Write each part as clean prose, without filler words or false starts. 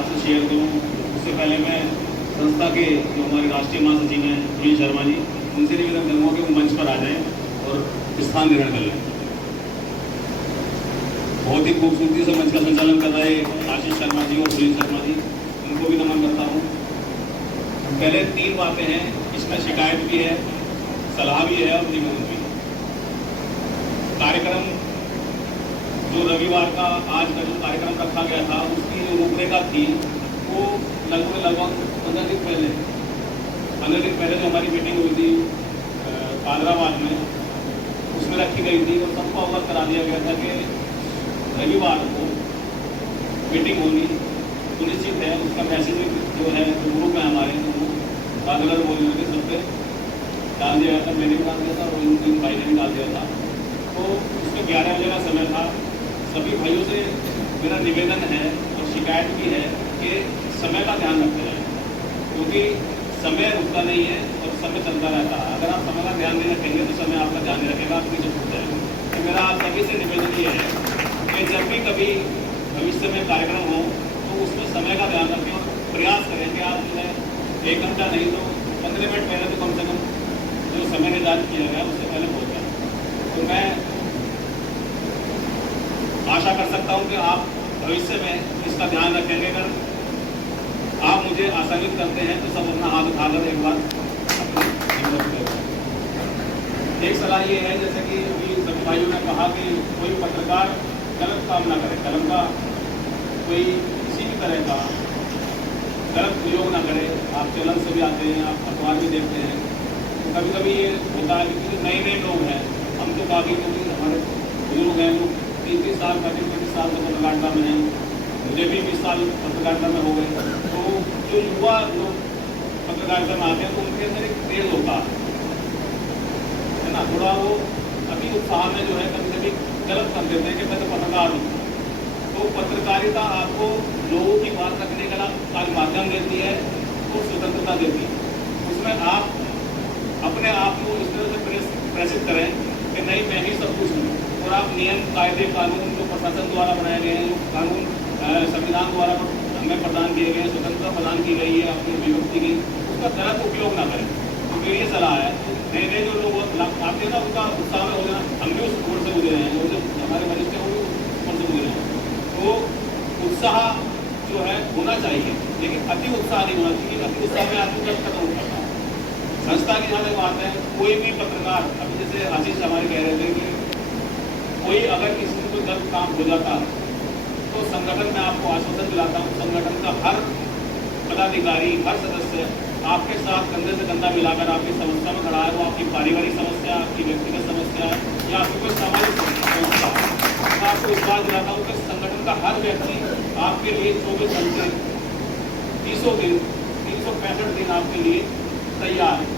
आपसे शेयर करूँ। उससे पहले मैं संस्था के जो हमारे राष्ट्रीय महासचिव हैं सुनील शर्मा जी, उनसे निवेदन करूँगा कि वो मंच पर आ जाएं और स्थान ग्रहण कर लें। बहुत ही खूबसूरती से मंच का संचालन कर रहे आशीष शर्मा जी और सुनील शर्मा जी, उनको भी नमन करता हूँ। पहले 3 बातें हैं, इसमें शिकायत भी है, सलाह भी है और निवेदन भी है। कार्यक्रम जो रविवार का आज का जो कार्यक्रम रखा गया था, उसकी जो रूपरेखा थी वो लगभग 15 दिन पहले जो हमारी मीटिंग हुई थी हैदराबाद में, उसमें रखी गई थी और सबको अवगत करा दिया गया था कि रविवार को मीटिंग होनी सुनिश्चित है। उसका मैसेज जो है जो ग्रुप है हमारे, तो वो रेगुलर बोलने के सब पे डाल दिया गया था। मैंने भी डाल दिया था और इन भाई ने भी डाल दिया था। तो उसमें 11 बजे का समय था। सभी भाइयों से मेरा निवेदन है और शिकायत भी है कि समय का ध्यान रखा जाए, क्योंकि समय रुकता नहीं है और समय चलता रहता है। अगर आप समय का ध्यान नहीं रखेंगे तो समय आपका ध्यान नहीं रखेगा, आप पीछे छूट जाएंगे। तो मेरा आप सभी से निवेदन ये है कि जब भी कभी भविष्य में कार्यक्रम हो तो उसमें समय का ध्यान रखें और प्रयास करें कि आप जो है 1 घंटा नहीं तो 15 मिनट पहले तो कम से कम जो समय निर्धारित किया गया उससे पहले पहुँच जाए। तो मैं आशा कर सकता हूँ कि आप भविष्य में इसका ध्यान रखेंगे। अगर आप मुझे आसानित करते हैं तो सब अपना हाथ उठाकर एक बार एक सलाह ये है, जैसे कि अभी सभी भाइयों ने कहा कि कोई पत्रकार गलत काम ना करे, कलम का कोई किसी भी तरह का गलत प्रयोग ना करे। आप चैनल से भी आते हैं, आप अखबार भी देखते हैं, तो कभी कभी ये होता है कि नए लोग हैं, हम तो बाकी क्योंकि हमारे बुजुर्ग हैं लोग 30 साल 35 साल से पत्रकारिता में हैं, मुझे भी 20 साल पत्रकारिता में हो गए। तो जो युवा लोग पत्रकारिता में आते हैं तो उनके अंदर एक तेज होता है ना, थोड़ा वो अभी उत्साह में जो है कभी कभी गलत कर देते हैं कि मैं तो पत्रकार हूँ। तो पत्रकारिता आपको लोगों की बात रखने का माध्यम देती है और स्वतंत्रता देती है। उसमें आप अपने आप को इस तरह से प्रेषित करें कि नहीं मैं ही सब कुछ हूँ, और आप नियम कायदे कानून जो प्रशासन द्वारा बनाए गए हैं, जो कानून संविधान द्वारा हमें प्रदान किए गए, स्वतंत्रता प्रदान की गई है अपनी अभिव्यक्ति की, उसका गलत उपयोग ना करें। तो मेरी ये सलाह है। नए जो लोग आते हैं ना, उनका उत्साह में हो जाना, हम भी उस मोड़ से गुजरे हैं, जो हमारे वरिष्ठ हैं वो भी उस मोड़ से गुजरे हैं। तो उत्साह जो है होना चाहिए, लेकिन अति उत्साह नहीं होना चाहिए। अति उत्साह में आदमी जब खत्म हो जाता है। संस्था की जहाँ तक बात है, कोई भी पत्रकार, अभी जैसे आशीष हमारे कह रहे थे कि कोई अगर किसी को गलत काम हो जाता है तो संगठन में आपको आश्वासन दिलाता हूँ, संगठन का हर पदाधिकारी, हर सदस्य आपके साथ कंधे से कंधा मिलाकर आपकी समस्या में खड़ा है। वो आपकी पारिवारिक समस्या, आपकी व्यक्तिगत समस्या या आपकी कोई सामाजिक समस्या, मैं आपको इस बात दिलाता हूँ कि संगठन का हर व्यक्ति आपके लिए 24 घंटे 300 दिन 365 दिन आपके लिए तैयार है।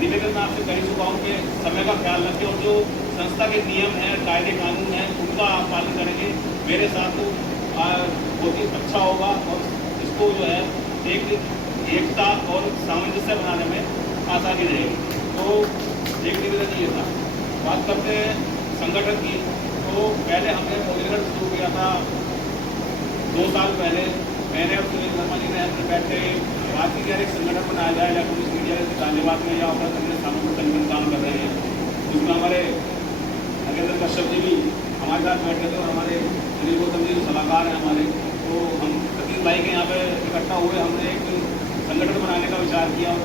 निवेदन में आपसे कह चुका हूँ कि समय का ख्याल रखें और जो संस्था के नियम हैं, कायदे कानून हैं, उनका आप पालन करेंगे, मेरे साथ तो बहुत ही अच्छा होगा और इसको जो है एक एकता और सामंजस्य बनाने में आसानी रहेगी। तो एक निवेदन ये था। बात करते हैं संगठन की, तो पहले हमने मोदीगढ़ शुरू किया था 2 साल पहले। मैंने और सुनील शर्मा जी ने बैठे बात की एक संगठन बनाया जाए, इलेक्ट्रॉनिक्स मीडिया से गाजियाबाद में या और अन्य स्थानों पर संगठन काम कर रहे हैं, जिसमें हमारे नगेंद्र कश्यप जी भी हमारे साथ बैठे थे और हमारे अनिल गौतम जी सलाहकार हैं हमारे। तो हम सतीश भाई के यहाँ पे इकट्ठा हुए, हमने एक संगठन बनाने का विचार किया और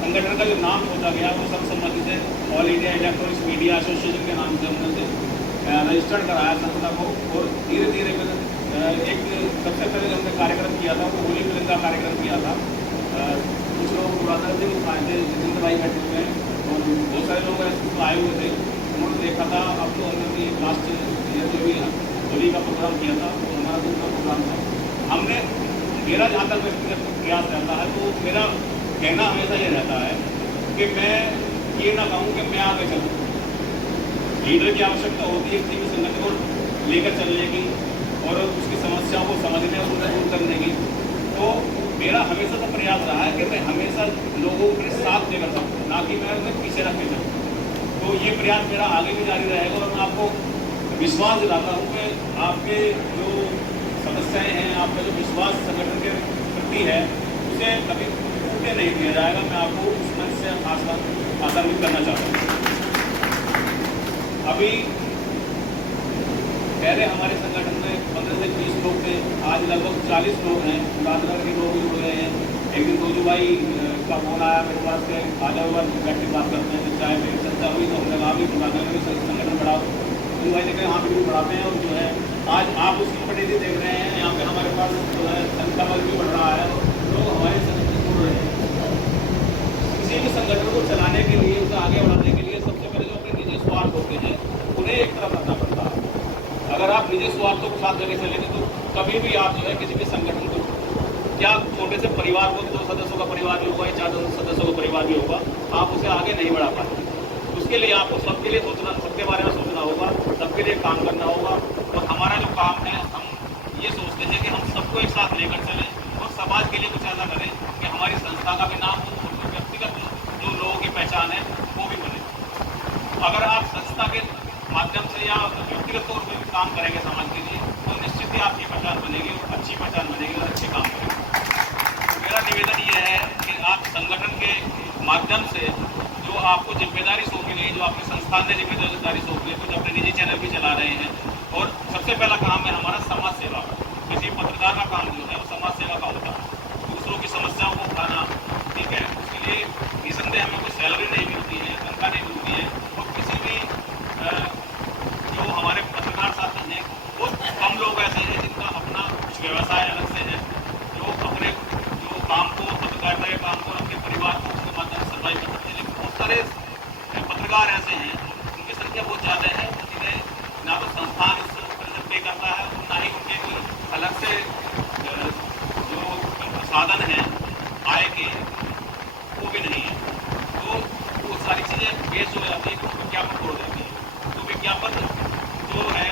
संगठन का जो नाम सोचा गया वो सर्वसम्मति से all India electronics media association के नाम से हमने रजिस्टर्ड कराया संस्था को। और धीरे धीरे एक सबसे पहले हमने कार्यक्रम किया था वो होली मिलन का कार्यक्रम किया था। कुछ लोग बुरादर भी आए थे, जितेंद्र भाई बैठे हुए हैं और बहुत सारे लोग ऐसे आए हुए थे। उन्होंने देखा था अब तो हमने लास्ट ईयर जो भी होली का प्रोग्राम किया था वो हमारा दूसरा प्रोग्राम था। हमने मेरा जहाँ तक व्यक्तिगत प्रयास रहता है तो मेरा कहना हमेशा ये रहता है कि मैं ये ना कहूँ कि मैं आगे चलूँ। लीडर की आवश्यकता होती है किसी भी संगठन को लेकर चलने की और उसकी समस्याओं को समझने और उन्हें दूर करने की। तो मेरा हमेशा तो प्रयास रहा है कि मैं हमेशा लोगों के साथ लेकर सकूँ, ना कि मैं उन्हें पीछे रख के जाऊँ। तो ये प्रयास मेरा आगे भी जारी रहेगा और मैं आपको विश्वास दिलाता हूँ कि आपके जो सदस्य समस्याएं हैं, आपका जो विश्वास संगठन के प्रति है, उसे कभी टूटने नहीं दिया जाएगा। मैं आपको उस मंच से आसान्वित करना चाहता हूँ। अभी पहले हमारे संगठन में 15 से 20 लोग थे, आज लगभग 40 लोग हैं। राजनगर के लोग जुड़ गए हैं। एक दिन रोजू भाई का फोन आया मेरे पास के आ जाओ बैठ के बात करते हैं। तो चाय पे चर्चा हुई तो हमने कहा भी राजनगर में संगठन बढ़ाओ। रोजू भाई ने कहा हाँ बिल्कुल बढ़ाते हैं। और जो है आज आप उसकी उपस्थिति देख रहे हैं, यहाँ पे हमारे पास जो है संख्या बल भी बढ़ रहा है और लोग हमारे संगठन से जुड़ रहे हैं। किसी भी संगठन को चलाने के लिए, उसे आगे बढ़ाने के लिए सबसे पहले जो अपने निजी स्वार्थ होते हैं उन्हें एक तरफ रखना पड़ता है। अगर आप निजी स्वार्थों को साथ लेके चलेंगे तो कभी भी आप जो है किसी भी संगठन को, क्या छोटे से परिवार को 2 सदस्यों का परिवार भी होगा या 4 सदस्यों का परिवार भी होगा, आप उसे आगे नहीं बढ़ा पाएंगे। उसके लिए आपको सबके लिए सोचना, सबके बारे में सोचना होगा, सबके लिए काम करना होगा। और हमारा जो काम है, हम ये सोचते हैं कि हम सबको एक साथ लेकर चलें और समाज के लिए कुछ ऐसा करें कि हमारी संस्था का भी नाम हो और जो व्यक्तिगत जो लोगों की पहचान है वो भी बने। अगर आप संस्था के माध्यम से या व्यक्तिगत तौर पर काम करेंगे समाज के लिए, तो निश्चित ही आपकी पहचान बनेगी, अच्छी पहचान बनेगी और अच्छे काम करेंगे। मेरा निवेदन ये है कि आप संगठन के माध्यम से जो आपको जिम्मेदारी सौंपी गई, जो आपके संस्थान ने जिम्मेदारी सौंपी है, कुछ अपने निजी चैनल भी चला रहे हैं। और सबसे पहला काम है हमारा समाज सेवा का। किसी पत्रकार का काम जो है वो समाज सेवा का होता है, दूसरों की समस्याओं को उठाना। ठीक है, उसके लिए निसंदेह हमें कोई सैलरी नहीं मिलती है, तनख्वाह नहीं मिलती है। और किसी भी जो हमारे पत्रकार साथी हैं, वो कम लोग ऐसे हैं जिनका अपना कुछ व्यवसाय अलग से है, जो अपने जो काम को, पत्रकारिता के काम को, अपने परिवार को उसके माध्यम से सर्वाइव कर सकते हैं। लेकिन बहुत सारे पत्रकार ऐसे हैं, उनकी संख्या बहुत ज़्यादा है, जिन्हें ना तो संस्थान उससे पे करता है और ना ही उनके कोई अलग से जो साधन है आय के, वो भी नहीं है। तो वो सारी चीज़ें बेस हो जाती है, विज्ञापन तोड़ देती है। तो विज्ञापन जो है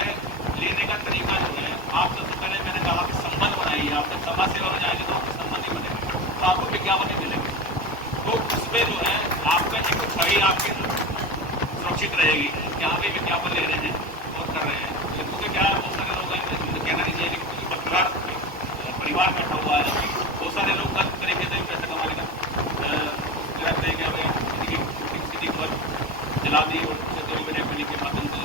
लेने का तरीका जो है, आप सबसे पहले मैंने कहा कि संबंध बनाइए। आप जब समाज सेवा में जाएंगे तो आपको संबंध नहीं बनेंगे, तो आपको विज्ञापन नहीं मिलेंगे। तो उसमें जो है आपका एक छवि आपकी सुरक्षित रहेगी कि हाँ भी विज्ञापन ले रहे हैं और कर रहे हैं। क्योंकि क्या बहुत सारे लोग हैं, कहना नहीं चाहिए, लेकिन पत्रकार परिवार बैठा हुआ है, बहुत सारे लोग गलत तरीके से पैसे कमाने का रहते हैं कि हमें किसी पर जला दी और के माध्यम से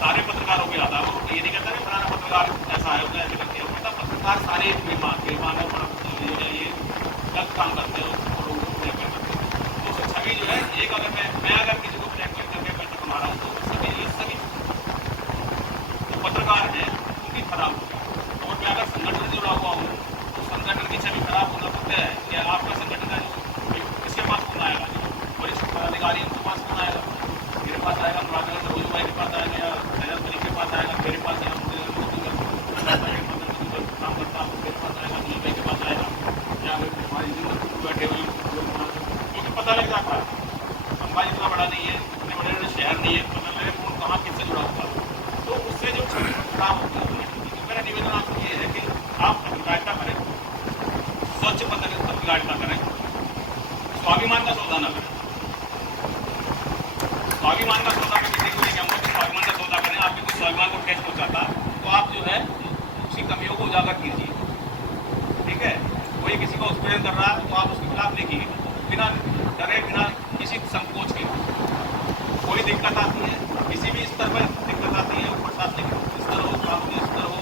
सारे पत्रकारों पे आता है। वो ये नहीं कहता कि पुराना पत्रकार ऐसा है होता है, ऐसे करके होता पत्रकार सारे बेईमान है, ये गलत काम करते हो और तो छवि जो है एक, अगर मैं अगर किसी को ब्लैकमेल करके पैसा कमा रहा हूँ तो सभी जो पत्रकार हैं उनकी खराब होगी। और मैं अगर संगठन से जुड़ा हुआ हूँ तो संगठन की छवि खराब होना पड़ता है। क्या आपका संगठन है, इसके पास कौन आएगा? वरिष्ठ पदाधिकारी उनके पास कौन आएगा? मेरे पास आएगा, मुरादनगर से रोजू भाई के पास आएगा, या सैयद मलिक के पास आएगा, मेरे पास आएगा, काम करता हूँ मेरे पास आएगा, नील भाई के पास आएगा, या हमारी बैठे हुए क्योंकि पता लग जाता है समाज इतना बड़ा नहीं है, इतने बड़े बड़े शहर नहीं है, तो मेरे कौन कहाँ किससे जुड़ा हुआ है, तो उससे जो छवि खराब होता है। मेरा निवेदन आपको ये है कि आप पत्रकारिता करें, स्वच्छ पत्रकारिता करें, स्वाभिमान का सौदा न करें। स्वाभिमान का सौदा में किसी को नहीं कहूँगा कि स्वाभिमान का सौदा करें। आपके कुछ स्वाभिमान को ठेस पहुँचाता तो आप जो है उसकी कमियों को उजागर कीजिए। ठीक है, कोई किसी को उत्पीड़न कर रहा है तो आप उसके खिलाफ लिखिए, बिना डरे, बिना किसी संकोच के। कोई दिक्कत आती है, किसी भी स्तर पर दिक्कत आती है, प्रशासनिक स्तर हो, कानूनी स्तर हो,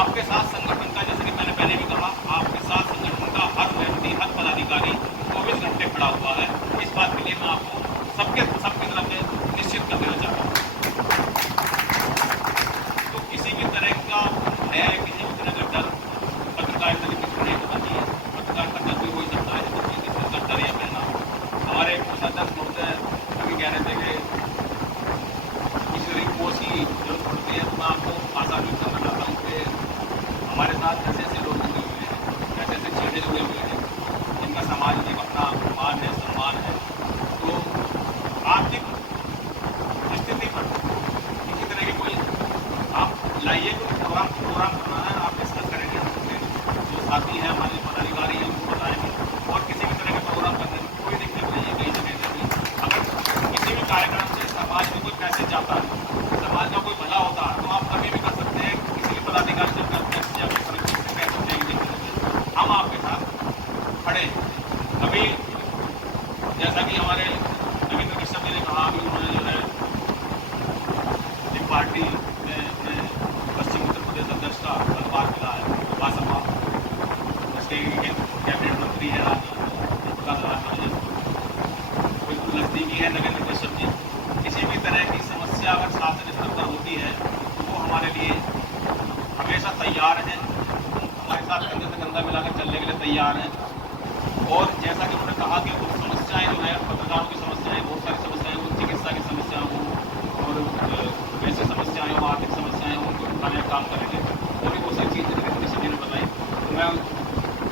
आपके साथ संगठन का, जैसे कि मैंने पहले भी कहा, आपके साथ संगठन का हर व्यक्ति, हर पदाधिकारी 24 घंटे खड़ा हुआ है। इस बात के लिए मैं आपको सबकी तरफ से निश्चित कर देना चाहता हूँ। तो किसी भी तरह का है, किसी भी तरह का डर पत्रकारिता के पीछे नहीं होना चाहिए। पत्रकारिता डर भी हो सकता है, तो किसी तरह का डर या कहना। हमारे एक कोषाध्यक्ष महोदय अभी कह रहे थे कि किसी लगे निर्देशक जी, किसी भी तरह की समस्या अगर शासन स्तर पर होती है तो वो हमारे लिए हमेशा तैयार हैं, हमारे साथ कंधे से कंधा मिलाकर चलने के लिए तैयार हैं। और जैसा कि उन्होंने कहा कि वो समस्याएं जो है पत्रकारों की समस्याएं, बहुत सारी समस्याएं हो, चिकित्सा की समस्या हो और वैसे समस्याएं हो, आर्थिक समस्याएं हो, उनको उठाने का काम करेंगे। और भी बहुत सारी चीज़ें निर्देशक जी ने बताई। तो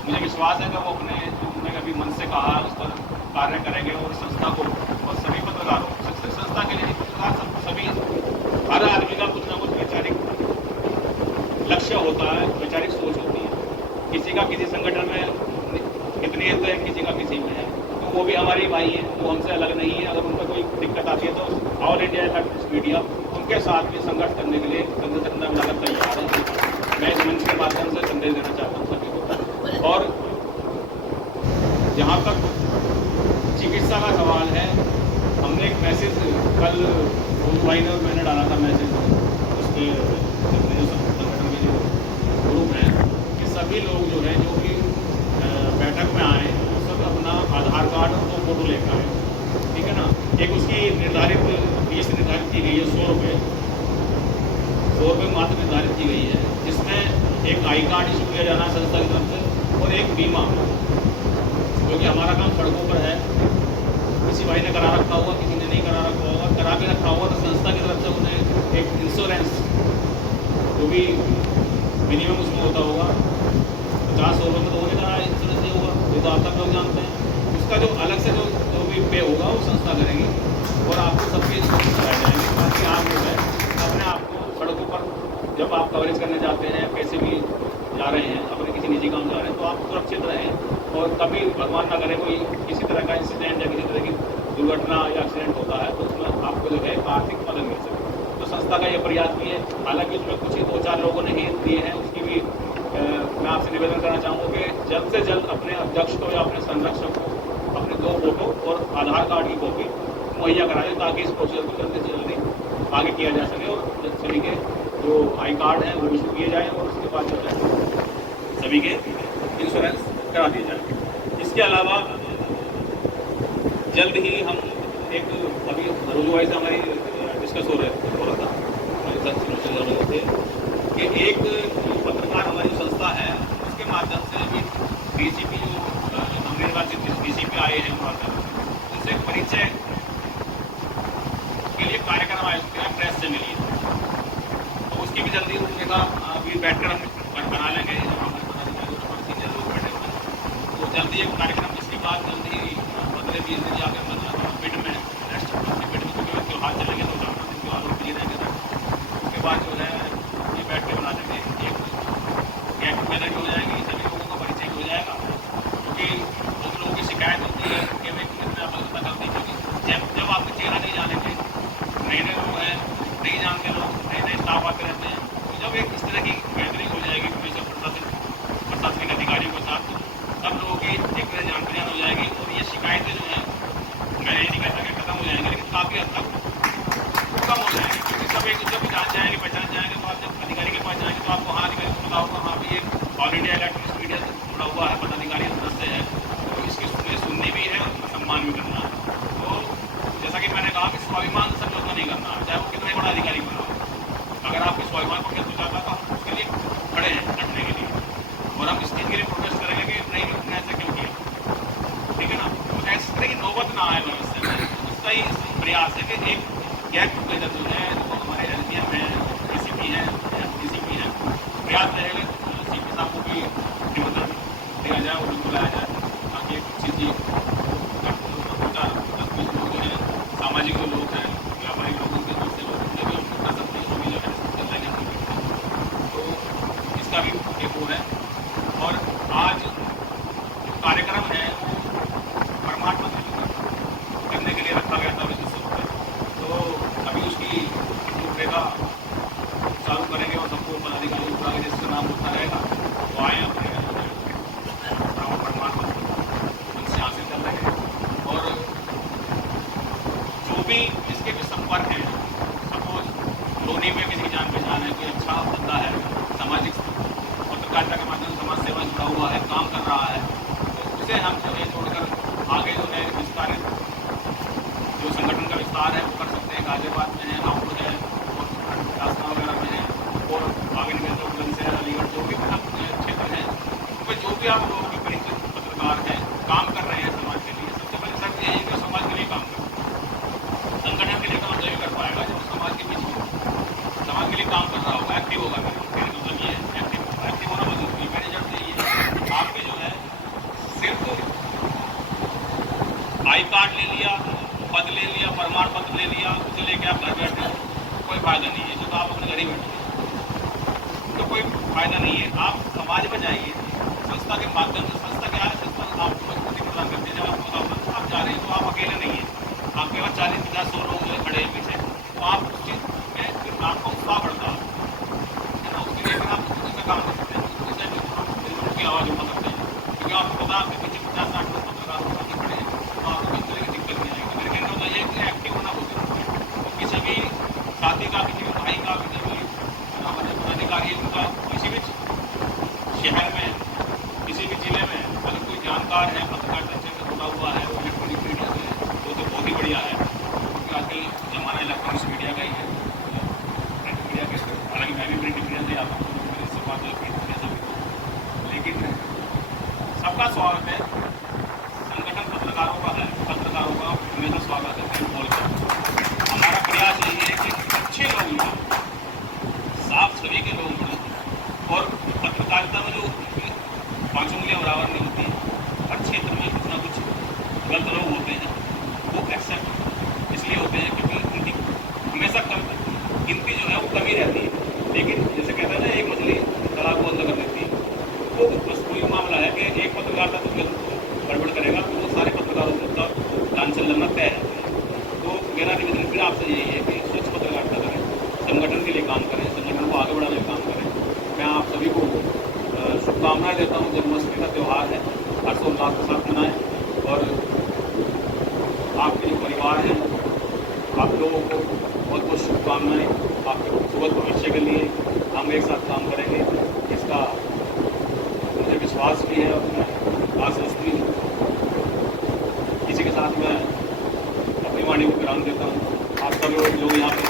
मुझे विश्वास है कि वो अपने जो उन्होंने अभी मन से कहा उस पर कार्य करेंगे और संस्था को और सभी पत्रकारों, सिर्फ संस्था के लिए पत्रकार सभी, हर आदमी का कुछ ना कुछ वैचारिक लक्ष्य होता है, वैचारिक सोच होती है। किसी का किसी संगठन में कितनी हित है, किसी का किसी में है, तो वो भी हमारे भाई हैं, वो हमसे अलग नहीं है। अगर उनका कोई दिक्कत आती है तो ऑल इंडिया इलेक्ट्रॉनिक्स मीडिया उनके साथ भी संघर्ष करने के लिए कंधे से कंधा मिलाकर तैयार है। मैं इस मंच के माध्यम से संदेश देना चाहता हूँ सभी को। और जहाँ तक चिकित्सा का सवाल है, हमने एक मैसेज कल भाई ने और मैंने डाला था मैसेज उसके अपने जो संगठन के जो ग्रुप हैं कि सभी लोग जो है जो भी बैठक में आए वो सब अपना आधार कार्ड और 2 फोटो लेकर आए, ठीक है ना। एक उसकी निर्धारित फीस निर्धारित की गई है 100 रुपये, 100 रुपये मात्र निर्धारित की गई है, जिसमें एक आई कार्ड इशू किया जाना है संस्था की तरफ से और एक बीमा, क्योंकि हमारा काम सड़कों पर है। किसी भाई ने करा रखा होगा, किसी ने नहीं करा रखा होगा, करा के रखा होगा तो संस्था की तरफ से उन्हें एक इंश्योरेंस जो भी मिनिमम उसमें होता होगा 50 रुपये में तो होने का इंश्योरेंस नहीं होगा, ये तो आप तक लोग जानते हैं। उसका जो अलग से जो भी पे होगा वो संस्था करेगी और आपको सबके इंश्योरेंस कराए जाएंगे, ताकि आप जो है अपने आप को सड़कों पर जब आप कवरेज करने जाते हैं, कैसे भी जा रहे हैं, अपने किसी निजी काम जा रहे हैं, तो आप सुरक्षित रहें और कभी भगवान ना करे कोई किसी तरह का इंसिडेंट या किसी तरह की दुर्घटना या एक्सीडेंट होता है तो उसमें आपको जो है आर्थिक मदद मिल सके। तो संस्था का ये प्रयास भी है। हालांकि उसमें कुछ ही 2-4 लोगों ने हित दिए हैं, उसकी भी मैं आपसे निवेदन करना चाहूँगा कि जल्द से जल्द अपने अध्यक्ष को या अपने संरक्षक को अपने 2 फोटो और आधार कार्ड की कॉपी मुहैया कराएं, ताकि इस प्रोसेस को जल्दी से जल्दी आगे किया जा सके और सभी के जो आई कार्ड हैं वो इशू किए जाएँ और उसके बाद जो है सभी के इंश्योरेंस करा दिए जाए। इसके अलावा जल्द ही हम एक अभी रोजवाई से हमारी डिस्कस हो रहा था हमारे साथ थे कि एक पत्रकार हमारी संस्था है उसके माध्यम से अभी डीसीपी जो नवनिर्वाचित डीसीपी आए हैं उनसे परिचय के लिए कार्यक्रम आयोजित किया प्रेस से मिली, तो उसकी भी जल्दी उन्होंने कहा अभी बैठकर हम बना लेंगे, सीनियर लोग बैठे हुए तो जल्दी एक कार्यक्रम इसके बाद जल्दी 15-20 दिन जाकर पिंड में नेक्स्ट पिंड में क्योंकि त्यौहार चलेंगे तो 4-5 दिन त्यौहार और भी रहेंगे, उसके बाद जो है ये बैठ के बना देंगे, एक गेट टुगेदर भी हो जाएगी, सभी लोगों का परिचय हो जाएगा। क्योंकि बहुत लोगों की शिकायत होती है कि भाई कितने अपना करती, क्योंकि जब आपके चेहरा नहीं जानेंगे, नए नए लोग हैं, नहीं जानते लोग, नए नए स्टाफ आते रहते हैं, तो जब एक इस तरह की गैदरिंग हो जाएगी प्रशासनिक अधिकारियों के साथ, सब लोगों की एक तरह जान पहचान हो जाएगी और ये शिकायतें जो हैं मैं ये नहीं कहता कि खत्म हो जाएंगे, लेकिन काफ़ी हद तक कम हो जाएंगे, क्योंकि सब एक दूसरे को जान जाएंगे, पहचान जाएंगे। तो आप जब अधिकारी के पास जाएंगे तो आपको हाँ अधिकारी को पता होगा हाँ भी ये ऑल इंडिया इलेक्ट्रॉनिक्स मीडिया से जुड़ा हुआ है, पदाधिकारी सदस्य है, तो इसकी सुननी भी है और उसका सम्मान भी करना है। तो जैसा कि मैंने कहा कि स्वाभिमान सब लोगों को नहीं करना है, चाहे वो कितना बड़ा अधिकारी बना हो, अगर आपके स्वाभिमान को खेत हो जाता तो हम उसके लिए खड़े हैं लड़ने के लिए और हम इस चीज़ के लिए प्रोटेस्ट करेंगे कि नहीं उसने ऐसे क्यों किया, ठीक है ना। तो इस तरह की नौबत ना आए भविष्य में, उसका ही प्रयास है कि एक गेट टुगेदर जो है जो हमारे एलपीएम है, डीसीपी है, डीसीपी है, प्रयास रहेगा सीपी साहब को भी निमंत्रण दिया जाए और बुलाया जाए, ताकि एक चीज़ लोग जो है सामाजिक जो लोग हैं, व्यापारिक लोग, उनके दूसरे लोग उनके भी हम कर सकते हैं, भी जो है कर लेंगे। तो इसका भी एक वो है। और आज जो कार्यक्रम है वो प्रमाण पत्र करने के लिए रखा गया था विशेष रूप से, तो अभी उसकी रूपरेखा चालू करेंगे और सबको पदाधिकारी पूरा जिसका नाम होता रहेगा वो आए अपने प्रमाण पत्र उनसे हासिल कर लेंगे। और जो भी इसके भी संपर्क हैं, सपोज लोनी में किसी जान पहचान है, कोई अच्छा बंदा है, सामाजिक पत्रकारिता के माध्यम से समाज सेवा जुड़ा हुआ है, काम कर रहा है, तो उसे हम जो है छोड़कर आगे जो है विस्तारित जो संगठन विस्तार है वो कर सकते हैं। गाजियाबाद में है, रामपुर है, और रास्ता वगैरह में है, और आगे निकल जो बुलंदशहर, अलीगढ़, जो भी क्षेत्र है, तो जो भी आप लोगों के परिचित पत्रकार हैं, काम कर रहे हैं समाज के लिए, सबसे पहले शर्त यही है कि समाज के लिए काम करें। संगठन के लिए काम नहीं कर पाएगा जो समाज के बीच में समाज के लिए काम कर रहा होगा, एक्टिव होगा। मेरे मतलब ये है एक्टिव होना बहुत जरूरी है। मेरी जब से ये आपके जो है सिर्फ आई कार्ड ले लिया, पद ले लिया, प्रमाण पत्र ले लिया, उसे लेके आप घर बैठे, कोई फायदा नहीं है। तो आप अपने घर ही बैठे तो कोई फायदा नहीं है। आप समाज में जाइए, संस्था के माध्यम से। संस्था क्या है? संस्था आपको मजबूती प्रदान करती है। जब आप जा रहे हैं तो आप अकेले नहीं हैं, आपके पास 40-50-100 लोग खड़े हैं पीछे, तो आप उस चीज़ में फिर आपको उत्साह बढ़ता है ना। उसके लिए फिर आप उसमें काम कर सकते हैं, उससे की आवाज़ उठा सकते हैं, क्योंकि आपको पता है आपके पीछे 50-60 लोग पत्रकार होकर खड़े हैं, तो आपको किस तरह की दिक्कत नहीं आएगी। मेरे कहने का ये है कि एक्टिव होना बहुत जरूरी है। तो किसी भी साथी का, किसी भी भाई का, किसी भी हमारे पदाधिकारी उनका किसी भी शहर में, किसी भी जिले में अगर कोई जानकार है, पत्रकारिता क्षेत्र जुड़ा हुआ है, वो इलेक्ट्रॉनिक मीडिया से, वो तो बहुत ही बढ़िया है, क्योंकि आजकल जमाना इलेक्ट्रॉनिक्स मीडिया का ही है। प्रिंट मीडिया के, हालांकि मैं भी प्रिंट मीडिया से आता हूँ, मेरे से बात प्रिंट मीडिया से, लेकिन सबका स्वागत है। संगठन पत्रकारों का है, पत्रकारों का हमेशा स्वागत है। प्रिंट बोल कर हमारा प्रयास यही है कि अच्छे लोग मिलें, साफ छवि के लोग मिलें, और पत्रकारिता में जो पाँचों उंगलियां बराबर नहीं होती, हर क्षेत्र में कुछ ना कुछ गलत लोग होते हैं, वो एक्सेप्ट इसलिए होते हैं क्योंकि उनकी हमेशा गिनती जो है वो कमी रहती है। लेकिन जैसे कहते हैं ना, एक मछली तालाब को अंदर कर देती है, तो बस कोई मामला है कि एक पत्रकार का तो गड़बड़ करेगा तो वो सारे पत्रकारों का कैंसिल लगना तय है। तो मेरा निवेदन फिर आपसे यही है कि स्वच्छ पत्रकारिता करें, संगठन के लिए काम करें, संगठन को आगे बढ़ाने का काम करें। मैं आप सभी को शुभकामनाएं देता हूँ। जन्माष्टमी का त्यौहार है, हर्षोल्लास के साथ मनाएं, और आपके जो परिवार हैं, आप लोगों को बहुत बहुत शुभकामनाएं। आपके खूबसूरत भविष्य के लिए हम एक साथ काम करेंगे, इसका मुझे विश्वास भी है और मैं आश्वस्त भी हूँ। इसी के साथ मैं अपनी वाणी को विराम देता हूँ। आप सब लोग यहाँ पर